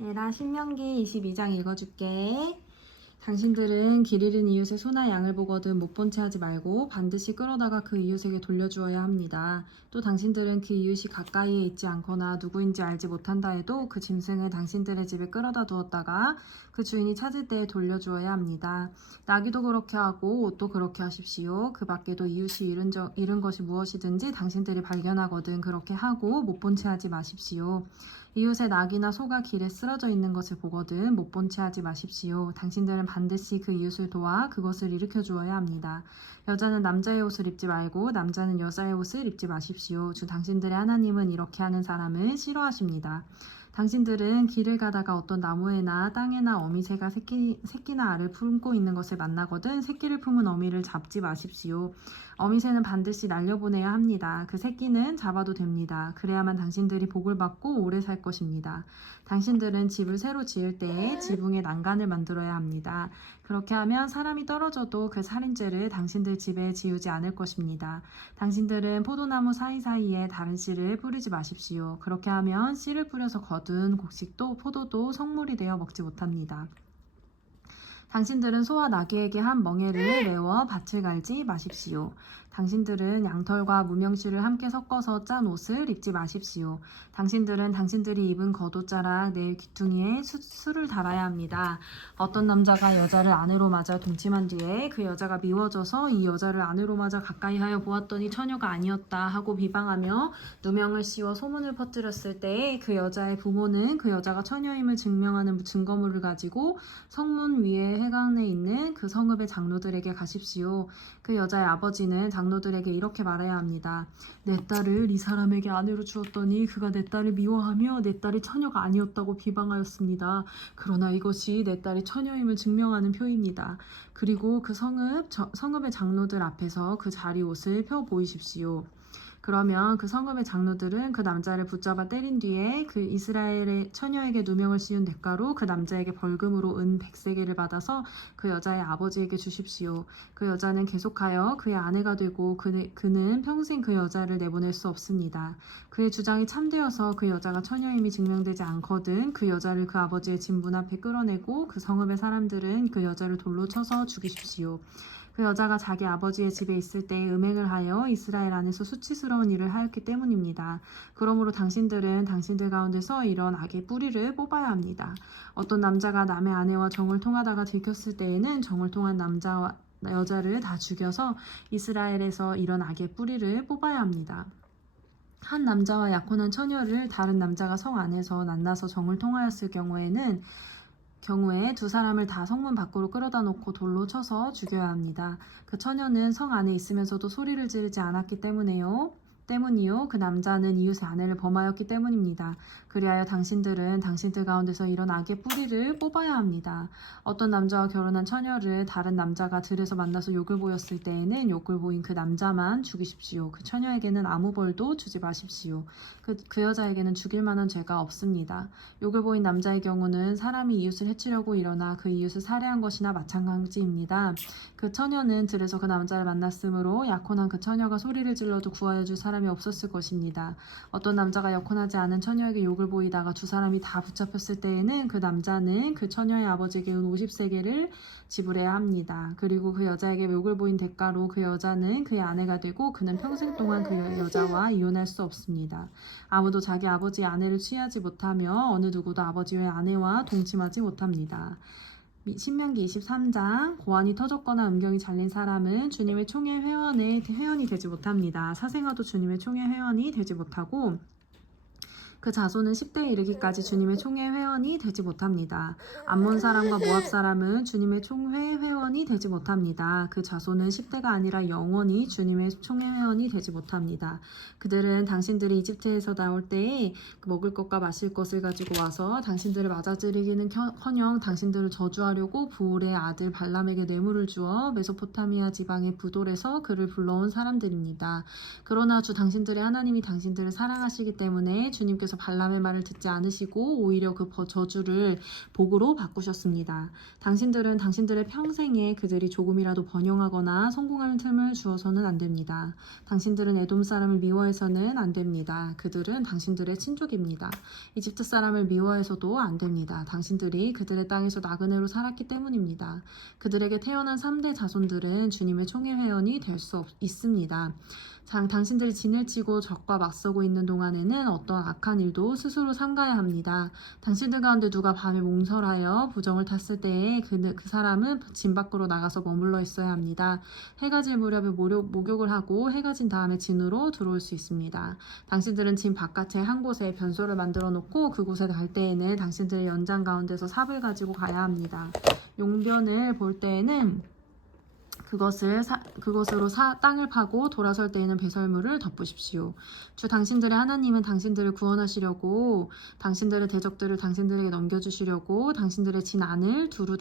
얘라 신명기 22장 읽어줄게. 당신들은 길 잃은 이웃의 소나 양을 보거든 못 본 채 하지 말고 반드시 끌어다가 그 이웃에게 돌려주어야 합니다. 또 당신들은 그 이웃이 가까이에 있지 않거나 누구인지 알지 못한다 해도 그 짐승을 당신들의 집에 끌어다 두었다가 그 주인이 찾을 때에 돌려주어야 합니다. 나귀도 그렇게 하고 옷도 그렇게 하십시오. 그 밖에도 이웃이 잃은 것이 무엇이든지 당신들이 발견하거든 그렇게 하고 못 본 채 하지 마십시오. 이웃의 낙이나 소가 길에 쓰러져 있는 것을 보거든 못 본 채 하지 마십시오. 당신들은 반드시 그 이웃을 도와 그것을 일으켜 주어야 합니다. 여자는 남자의 옷을 입지 말고 남자는 여자의 옷을 입지 마십시오. 주 당신들의 하나님은 이렇게 하는 사람을 싫어하십니다. 당신들은 길을 가다가 어떤 나무에나 땅에나 어미새가 새끼나 알을 품고 있는 것을 만나거든 새끼를 품은 어미를 잡지 마십시오. 어미새는 반드시 날려보내야 합니다. 그 새끼는 잡아도 됩니다. 그래야만 당신들이 복을 받고 오래 살 것입니다. 당신들은 집을 새로 지을 때에 지붕에 난간을 만들어야 합니다. 그렇게 하면 사람이 떨어져도 그 살인죄를 당신들 집에 지우지 않을 것입니다. 당신들은 포도나무 사이사이에 다른 씨를 뿌리지 마십시오. 그렇게 하면 씨를 뿌려서 거둔 곡식도 포도도 성물이 되어 먹지 못합니다. 당신들은 소와 나귀에게 한 멍에를 메워 밭을 갈지 마십시오. 당신들은 양털과 무명실을 함께 섞어서 짠 옷을 입지 마십시오. 당신들은 당신들이 입은 겉옷자락 내 귀퉁이에 술을 달아야 합니다. 어떤 남자가 여자를 아내로 맞아 동침한 뒤에 그 여자가 미워져서 이 여자를 아내로 맞아 가까이 하여 보았더니 처녀가 아니었다 하고 비방하며 누명을 씌워 소문을 퍼뜨렸을 때에 그 여자의 부모는 그 여자가 처녀임을 증명하는 증거물을 가지고 성문 위에 해관에 있는 그 성읍의 장로들에게 가십시오. 그 여자의 아버지는 장로들에게 이렇게 말해야 합니다. 내 딸을 이 사람에게 아내로 주었더니 그가 내 딸을 미워하며 내 딸이 처녀가 아니었다고 비방하였습니다. 그러나 이것이 내 딸이 처녀임을 증명하는 표입니다. 그리고 그 성읍의 장로들 앞에서 그 자리 옷을 펴 보이십시오. 그러면 그 성읍의 장로들은 그 남자를 붙잡아 때린 뒤에 그 이스라엘의 처녀에게 누명을 씌운 대가로 그 남자에게 벌금으로 은 100세겔을 받아서 그 여자의 아버지에게 주십시오. 그 여자는 계속하여 그의 아내가 되고 그는 평생 그 여자를 내보낼 수 없습니다. 그의 주장이 참되어서 그 여자가 처녀임이 증명되지 않거든 그 여자를 그 아버지의 집 문 앞에 끌어내고 그 성읍의 사람들은 그 여자를 돌로 쳐서 죽이십시오. 그 여자가 자기 아버지의 집에 있을 때 음행을 하여 이스라엘 안에서 수치스러운 일을 하였기 때문입니다. 그러므로 당신들은 당신들 가운데서 이런 악의 뿌리를 뽑아야 합니다. 어떤 남자가 남의 아내와 정을 통하다가 들켰을 때에는 정을 통한 남자와 여자를 다 죽여서 이스라엘에서 이런 악의 뿌리를 뽑아야 합니다. 한 남자와 약혼한 처녀를 다른 남자가 성 안에서 만나서 정을 통하였을 경우에 두 사람을 다 성문 밖으로 끌어다 놓고 돌로 쳐서 죽여야 합니다. 그 처녀는 성 안에 있으면서도 소리를 지르지 않았기 때문이요. 그 남자는 이웃의 아내를 범하였기 때문입니다. 그리하여 당신들은 당신들 가운데서 이런 악의 뿌리를 뽑아야 합니다. 어떤 남자와 결혼한 처녀를 다른 남자가 들에서 만나서 욕을 보였을 때에는 욕을 보인 그 남자만 죽이십시오. 그 처녀에게는 아무 벌도 주지 마십시오. 그 여자에게는 죽일 만한 죄가 없습니다. 욕을 보인 남자의 경우는 사람이 이웃을 해치려고 일어나 그 이웃을 살해한 것이나 마찬가지입니다. 그 처녀는 들에서 그 남자를 만났으므로 약혼한 그 처녀가 소리를 질러도 구하여 줄 사람이 없었을 것입니다. 어떤 남자가 약혼하지 않은 처녀에게 욕을 보이다가 두 사람이 다 붙잡혔을 때에는 그 남자는 그 처녀의 아버지에게 은 50세겔을 지불해야 합니다. 그리고 그 여자에게 욕을 보인 대가로 그 여자는 그의 아내가 되고 그는 평생 동안 그 여자와 이혼할 수 없습니다. 아무도 자기 아버지의 아내를 취하지 못하며 어느 누구도 아버지의 아내와 동침하지 못합니다. 신명기 23장 고환이 터졌거나 음경이 잘린 사람은 주님의 총회 회원이 되지 못합니다. 사생아도 주님의 총회 회원이 되지 못하고 그 자손은 10대에 이르기까지 주님의 총회 회원이 되지 못합니다. 암몬 사람과 모압 사람은 주님의 총회 회원이 되지 못합니다. 그 자손은 10대가 아니라 영원히 주님의 총회 회원이 되지 못합니다. 그들은 당신들이 이집트에서 나올 때에 먹을 것과 마실 것을 가지고 와서 당신들을 맞아들이기는커녕 당신들을 저주하려고 부올의 아들 발람에게 뇌물을 주어 메소포타미아 지방의 부돌에서 그를 불러온 사람들입니다. 그러나 주 당신들의 하나님이 당신들을 사랑하시기 때문에 주님께서 하나님께서 발람의 말을 듣지 않으시고 오히려 그 저주를 복으로 바꾸셨습니다. 당신들은 당신들의 평생에 그들이 조금이라도 번영하거나 성공하는 틈을 주어서는 안 됩니다. 당신들은 에돔 사람을 미워해서는 안 됩니다. 그들은 당신들의 친족입니다. 이집트 사람을 미워해서도 안 됩니다. 당신들이 그들의 땅에서 나그네로 살았기 때문입니다. 그들에게 태어난 3대 자손들은 주님의 총회 회원이 될 수 있습니다. 당신들이 진을 치고 적과 맞서고 있는 동안에는 어떤 악한 일도 스스로 삼가야 합니다. 당신들 가운데 누가 밤에 몽설하여 부정을 탔을 때에 그 사람은 진 밖으로 나가서 머물러 있어야 합니다. 해가 질 무렵에 목욕을 하고 해가 진 다음에 진으로 들어올 수 있습니다. 당신들은 진 바깥에 한 곳에 변소를 만들어 놓고 그곳에 갈 때에는 당신들의 연장 가운데서 삽을 가지고 가야 합니다. 용변을 볼 때에는 그것으로 땅을 파고 돌아설 때에는 배설물을 덮으십시오. 주 당신들의 하나님은 당신들을 구원하시려고 당신들의 대적들을 당신들에게 넘겨주시려고 당신들의 진 안을 두루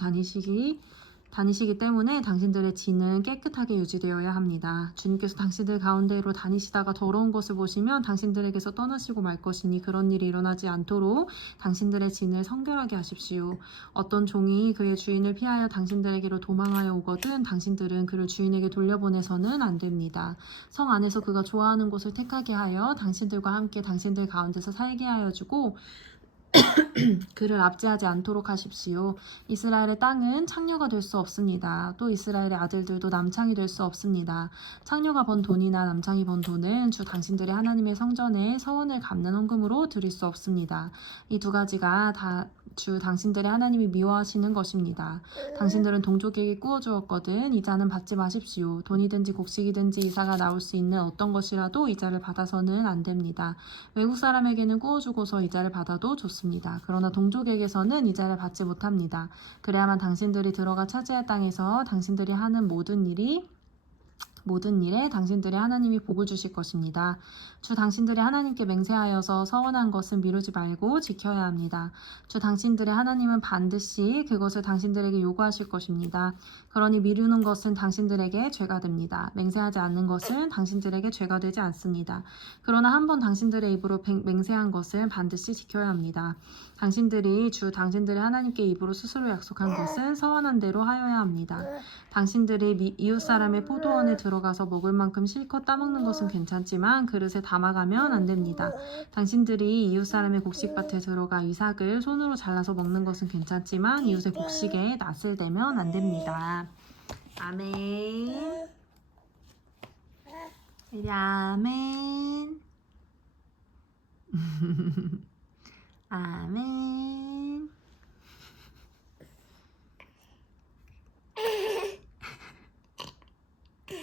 다니시기 때문에 당신들의 진은 깨끗하게 유지되어야 합니다. 주님께서 당신들 가운데로 다니시다가 더러운 것을 보시면 당신들에게서 떠나시고 말 것이니 그런 일이 일어나지 않도록 당신들의 진을 성결하게 하십시오. 어떤 종이 그의 주인을 피하여 당신들에게로 도망하여 오거든 당신들은 그를 주인에게 돌려보내서는 안 됩니다. 성 안에서 그가 좋아하는 곳을 택하게 하여 당신들과 함께 당신들 가운데서 살게 하여 주고 그를 압제하지 않도록 하십시오. 이스라엘의 땅은 창녀가 될 수 없습니다. 또 이스라엘의 아들들도 남창이 될 수 없습니다. 창녀가 번 돈이나 남창이 번 돈은 주 당신들의 하나님의 성전에 서원을 갚는 헌금으로 드릴 수 없습니다. 이 두 가지가 다 주 당신들의 하나님이 미워하시는 것입니다. 당신들은 동족에게 꾸어주었거든 이자는 받지 마십시오. 돈이든지 곡식이든지 이사가 나올 수 있는 어떤 것이라도 이자를 받아서는 안 됩니다. 외국 사람에게는 꾸어주고서 이자를 받아도 좋습니다. 그러나 동족에게서는 이자를 받지 못합니다. 그래야만 당신들이 들어가 차지할 땅에서 당신들이 하는 모든 일에 당신들의 하나님이 복을 주실 것입니다. 주 당신들의 하나님께 맹세하여서 서원한 것은 미루지 말고 지켜야 합니다. 주 당신들의 하나님은 반드시 그것을 당신들에게 요구하실 것입니다. 그러니 미루는 것은 당신들에게 죄가 됩니다. 맹세하지 않는 것은 당신들에게 죄가 되지 않습니다. 그러나 한번 당신들의 입으로 맹세한 것은 반드시 지켜야 합니다. 당신들이 주 당신들의 하나님께 입으로 스스로 약속한 것은 서원한 대로 하여야 합니다. 당신들이 이웃 사람의 포도원에 들어가서 먹을 만큼 실컷 따먹는 것은 괜찮지만 그릇에 담아가면 안 됩니다. 당신들이 이웃 사람의 곡식밭에 들어가 이삭을 손으로 잘라서 먹는 것은 괜찮지만 이웃의 곡식에 낯을 대면 안 됩니다. 아멘. 아멘. 아멘.